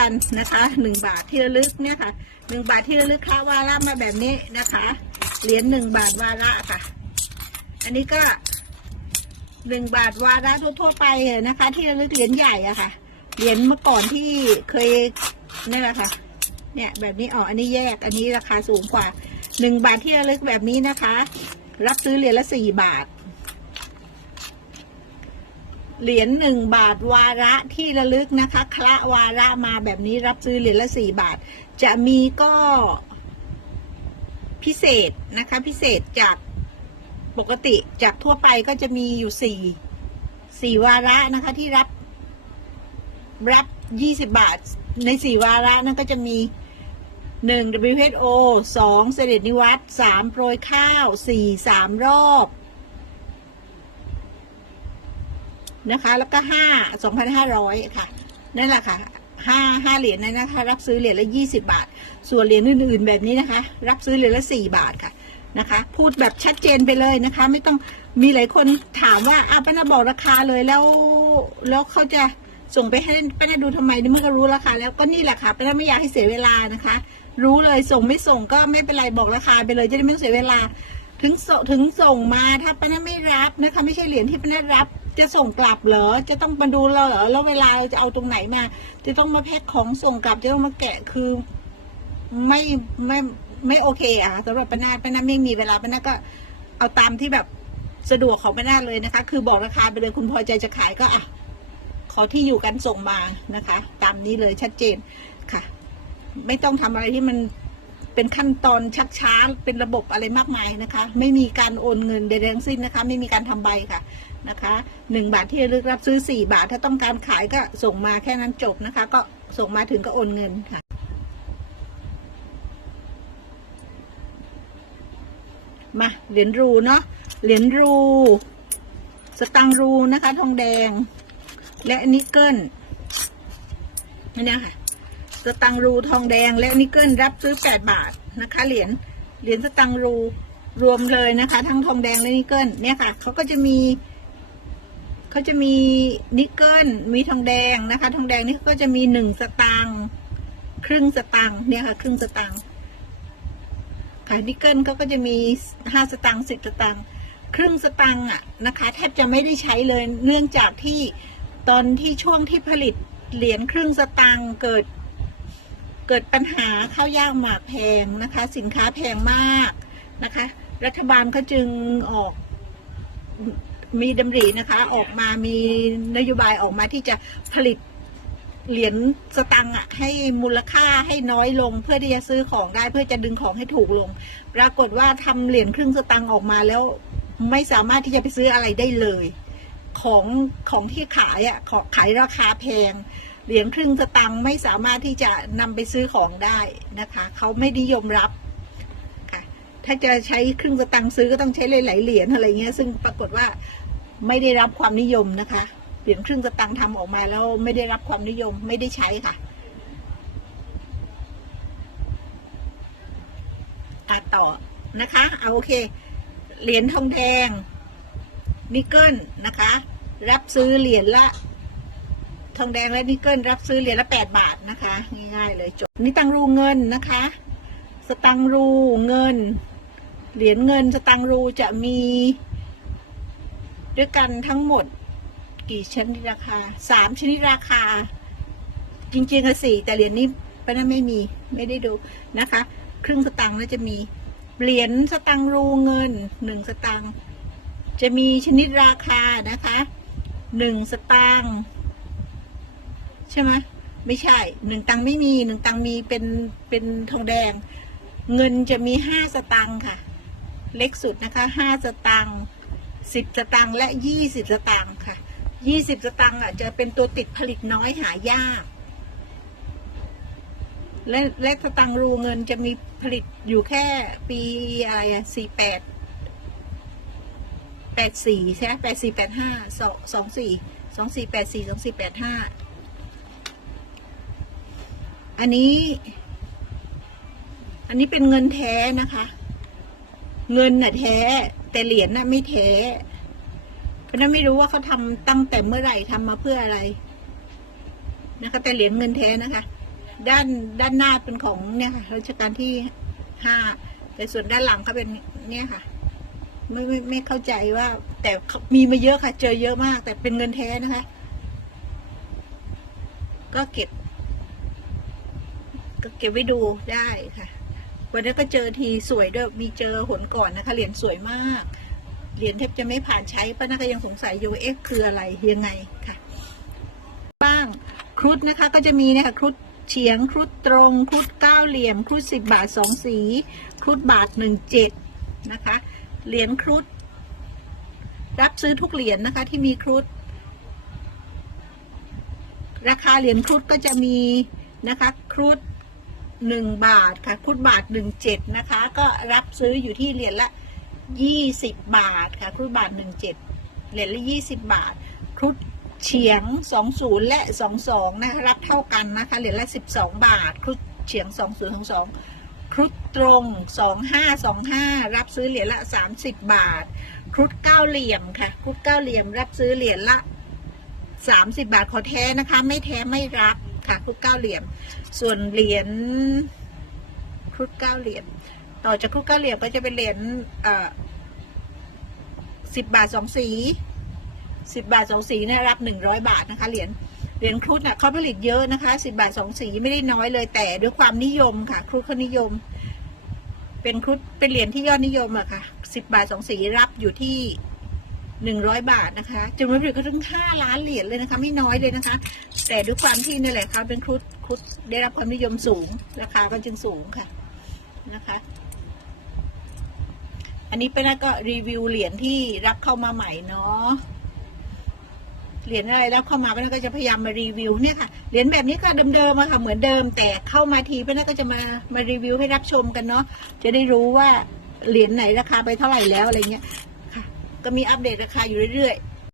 กันนะคะหนึ่งบาทที่ระลึกเนี่ยค่ะหนึ่งบาทที่ระลึกค่าวาระมาแบบนี้นะคะเหรียญหนึ่งบาทวาระค่ะ อันนี้ก็หนึ่งบาทวาระทั่วๆไปนะคะ ที่ระลึกเหรียญใหญ่อะค่ะ เหรียญเมื่อก่อนที่เคยนี่แหละค่ะ เนี่ยแบบนี้อ๋ออันนี้แยก อันนี้ราคาสูงกว่าหนึ่งบาทที่ระลึกแบบนี้นะคะ รับซื้อเหรียญละสี่บาท เหรียญหนึ่งบาทวาระที่ระลึกนะคะคละวาระมาแบบนี้รับซื้อเหรียญละสี่บาท จะมีก็พิเศษนะคะ พิเศษจากปกติจากทั่วไปก็จะมีอยู่สี่สี่วาระนะคะที่รับ รับยี่สิบบาทในสี่วาระนั้นก็จะมีหนึ่ง WHO สองเสด็จนิวัตสามโปรยข้าวสี่สามรอบ นะคะ แล้วก็ห้าสองพันห้าร้อยค่ะนั่นแหละค่ะห้าห้าเหรียญนั้นนะคะ รับซื้อเหรียญละยี่สิบาท ส่วนเหรียญอื่นๆแบบนี้นะคะ รับซื้อเหรียญละสี่บาทค่ะนะคะ พูดแบบชัดเจนไปเลยนะคะ ไม่ต้องมีหลายคนถามว่าอาป้านาบอกราคาเลยแล้วแล้วเขาจะส่งไปให้ป้านาดูทำไมนี่เมื่อก็รู้ราคาแล้วก็นี่แหละค่ะป้านาไม่อยากให้เสียเวลานะคะ รู้เลยส่งไม่ส่งก็ไม่เป็นไรบอกราคาไปเลยจะได้ไม่ต้องเสียเวลา ถึงส่งถึงส่งมาถ้าป้านาไม่รับนะคะ ไม่ใช่เหรียญที่ป้านารับ จะส่งกลับเหรอ จะต้องมาดูเราเหรอ แล้วเวลาเราจะเอาตรงไหนมา จะต้องมาแพ็คของส่งกลับ จะต้องมาแกะ คือ ไม่ไม่ไม่โอเค อะสำหรับปนาปนาไม่มีเวลาปนาก็เอาตามที่แบบสะดวกของปนาเลยนะคะ คือบอกราคาไปเลยคุณพอใจจะขายก็อะ ขอที่อยู่กันส่งมานะคะ ตามนี้เลยชัดเจนค่ะ ไม่ต้องทำอะไรที่มันเป็นขั้นตอนชักช้าเป็นระบบอะไรมากมายนะคะ ไม่มีการโอนเงินใดๆทั้งสิ้นนะคะ ไม่มีการทำใบค่ะ นะคะหนึ่งบาทที่ระลึกรับซื้อสี่บาท ถ้าต้องการขายก็ส่งมาแค่นั้นจบนะคะ ก็ส่งมาถึงก็โอนเงินค่ะ มาเหรียญรูเนาะเหรียญรู สตังรูนะคะ ทองแดง และนิกเกิลนี่เนี่ยค่ะสตังรูทองแดงและนิกเกิลรับซื้อแปดบาทนะคะ เหรียญเหรียญสตังรูรวมเลยนะคะ ทั้งทองแดงและนิกเกิลเนี่ยค่ะเขาก็จะมี เขาจะมีนิกเกิลมีทองแดงนะคะ ทองแดงนี่ก็จะมีหนึ่งสตางค์ครึ่งสตางค์เนี่ยค่ะ ครึ่งสตางค์ขายนิกเกิลเขาก็จะมีห้าสตางค์สิบสตางค์ครึ่งสตางค์อะนะคะ แทบจะไม่ได้ใช้เลยเนื่องจากที่ตอนที่ช่วงที่ผลิตเหรียญครึ่งสตางค์เกิดเกิดปัญหาข้าวยากหมากแพงนะคะ สินค้าแพงมากนะคะ รัฐบาลก็จึงออก มีดำรินะคะออกมามีนโยบายออกมาที่จะผลิตเหรียญสตังค์ให้มูลค่าให้น้อยลง เพื่อที่จะซื้อของได้เพื่อจะดึงของให้ถูกลง ปรากฏว่าทำเหรียญครึ่งสตังค์ออกมาแล้วไม่สามารถที่จะไปซื้ออะไรได้เลย ของของที่ขายอะขายราคาแพงเหรียญครึ่งสตังค์ไม่สามารถที่จะนำไปซื้อของได้นะคะ เขาไม่นิยมรับ ถ้าจะใช้ครึ่งสตังค์ซื้อก็ต้องใช้หลายๆเหรียญอะไรเงี้ย ซึ่งปรากฏว่าไม่ได้รับความนิยมนะคะเหรียญครึ่งสตังค์ทำออกมาแล้วไม่ได้รับความนิยมไม่ได้ใช้ค่ะอะต่อนะคะ เอาโอเค เหรียญทองแดง นิกเกิลนะคะ รับซื้อเหรียญละ ทองแดงและนิกเกิลรับซื้อเหรียญละแปดบาทนะคะ ง่ายๆเลยจบนี่ตังรูเงินนะคะ สตังรูเงิน เหรียญเงินสตังรูจะมีด้วยกันทั้งหมด กี่ชนิดราคาสามชนิดราคา จริงๆอะสี่แต่เหรียญนี้ปนั้นไม่มีไม่ได้ดูนะคะ ครึ่งสตังค์แล้วจะมีเหรียญสตังรูเงินหนึ่งสตังค์จะมีชนิดราคานะคะหนึ่งสตังค์ใช่ไหมไม่ใช่หนึ่งตังค์ไม่มีหนึ่งตังค์มีเป็นเป็นทองแดง เงินจะมีห้าสตังค์ค่ะ เล็กสุดนะคะห้าสตังค์สิบสตังค์และยี่สิบสตังค์ค่ะยี่สิบสตังค์อะจะเป็นตัวติดผลิตน้อยหายาก และและสตังค์รูเงินจะมีผลิตอยู่แค่ปีอะไรอะสี่แปดแปดสี่ใช่ไหมแปดสี่แปดห้าสองสองสี่สองสี่แปดสี่สองสี่แปดห้าอันนี้ อันนี้เป็นเงินแท้นะคะ เงินน่ะแท้ แต่เหรียญน่ะไม่แท้ เพราะนั้นไม่รู้ว่าเขาทำตั้งแต่เมื่อไหร่ทำมาเพื่ออะไร นะคะแต่เหรียญเงินแท้นะคะ ด้านด้านหน้าเป็นของเนี่ยค่ะรัชกาลที่ห้าแต่ส่วนด้านหลังเขาเป็นเนี่ยค่ะไม่ไม่ไม่เข้าใจว่า แต่มีมาเยอะค่ะ เจอเยอะมาก แต่เป็นเงินแท้นะคะ ก็เก็บ ก็เก็บไว้ดูได้ค่ะ วันนี้ก็เจอทีสวยด้วยมีเจอหนก่อนนะคะ เหรียญสวยมาก เหรียญแทบจะไม่ผ่านใช้ป้านาก็ยังสงสัยอยู่ว่าเอ๊ะคืออะไรยังไงค่ะ บ้างครุฑนะคะก็จะมีนะคะครุฑเฉียงครุฑตรงครุฑเก้าเหลี่ยมครุฑสิบบาทสองสีครุฑบาทหนึ่งเจ็ดนะคะ เหรียญครุฑรับซื้อทุกเหรียญนะคะ ที่มีครุฑราคาเหรียญครุฑก็จะมีนะคะครุฑ หนึ่งบาทค่ะครุฑบาทหนึ่งเจ็ดนะคะ ก็รับซื้ออยู่ที่เหรียญละยี่สิบบาทค่ะครุฑบาทหนึ่งเจ็ดเหรียญละยี่สิบบาทครุฑเฉียงสองศูนย์และสองสองนะคะรับเท่ากันนะคะเหรียญละสิบสองบาทครุฑเฉียงสองศูนย์สองสองครุฑตรงสองห้าสองห้ารับซื้อเหรียญละสามสิบบาท ครุฑเก้าเหลี่ยมค่ะ ครุฑเก้าเหลี่ยมรับซื้อเหรียญละสามสิบบาทขอแท้นะคะ ไม่แท้ไม่รับ ค่ะครุฑเก้าเหลี่ยม ส่วนเหรียญครุฑเก้าเหรียญต่อจากครุฑเก้าเหลี่ยมก็จะเป็นเหรียญสิบบาทสองสีสิบบาทสองสีเนี่ยรับหนึ่งร้อยบาทนะคะเหรียญเหรียญครุฑน่ะเขาผลิตเยอะนะคะสิบาทสองสีไม่ได้น้อยเลยแต่ด้วยความนิยมค่ะครุฑเขานิยม เป็นครุฑเป็นเหรียญที่ยอดนิยมอะค่ะสิบบาทสองสีรับอยู่ที่หนึ่งร้อยบาทนะคะจำนวนผลิตก็ถึงห้าล้านเหรียญเลยนะคะ ไม่น้อยเลยนะคะ แต่ด้วยความที่นี่แหละเขาเป็นครุฑครุฑได้รับความนิยมสูง ราคาก็จึงสูงค่ะนะคะ อันนี้เป็นก็รีวิวเหรียญที่รับเข้ามาใหม่เนาะเหรียญอะไรรับเข้ามาป้านาก็จะพยายามมารีวิวเนี่ยค่ะเหรียญแบบนี้ก็เดิมๆอะค่ะเหมือนเดิม แต่เข้ามาทีป้านาก็จะมามารีวิวให้รับชมกันเนาะจะได้รู้ว่าเหรียญไหนราคาไปเท่าไหร่แล้วอะไรเงี้ยค่ะ ก็มีอัปเดตราคาอยู่เรื่อยๆ